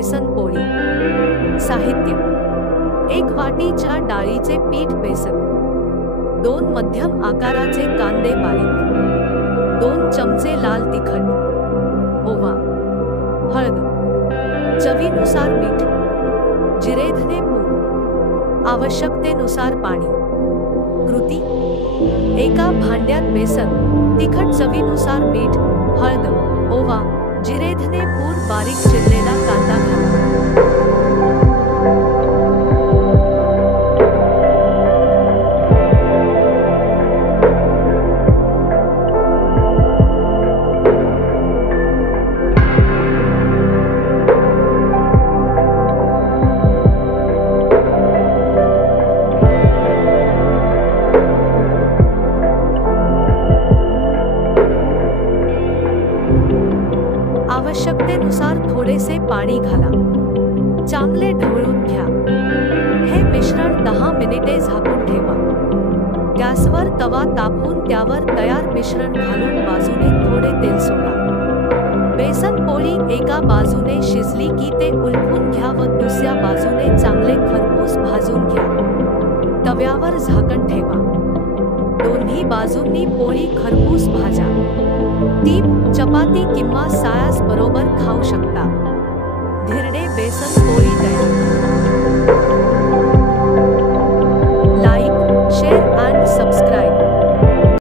बेसन पोळी। साहित्य: 1 वाटीच्या डाळीचे पीठ बेसन, 2 मध्यम आकाराचे कांदे बारीक, 2 चमचे लाल तिखट, ओवा, हळद, चवीनुसार मीठ, जिरेधने पूड, आवश्यकतेनुसार पाणी। कृती: एका भांड्यात बेसन, तिखट, चवीनुसार मीठ, हळद, ओवा, जिरेधने पूड, बारीक चिरलेला कांदा घाला। आवश्यकतेनुसार थोडेसे पाणी घाला। चांगले ढवळून घ्या। हे मिश्रण 10 मिनिटे झाकून ठेवा। गॅसवर तवा तापवून त्यावर तयार मिश्रण घालून बाजूने थोडे तेल सोडा। बेसन पोळी एका बाजूने शिजली की ते उलटून घ्या व दुसऱ्या बाजूने चांगले खरपूस भाजून घ्या। तव्यावर झाकण ठेवा। दोन्ही बाजूंनी पोळी खरपूस भाजा। ती चपाती किंवा सायास बरोबर खाऊ शकता। धिरडे बेसन पोळी तयार।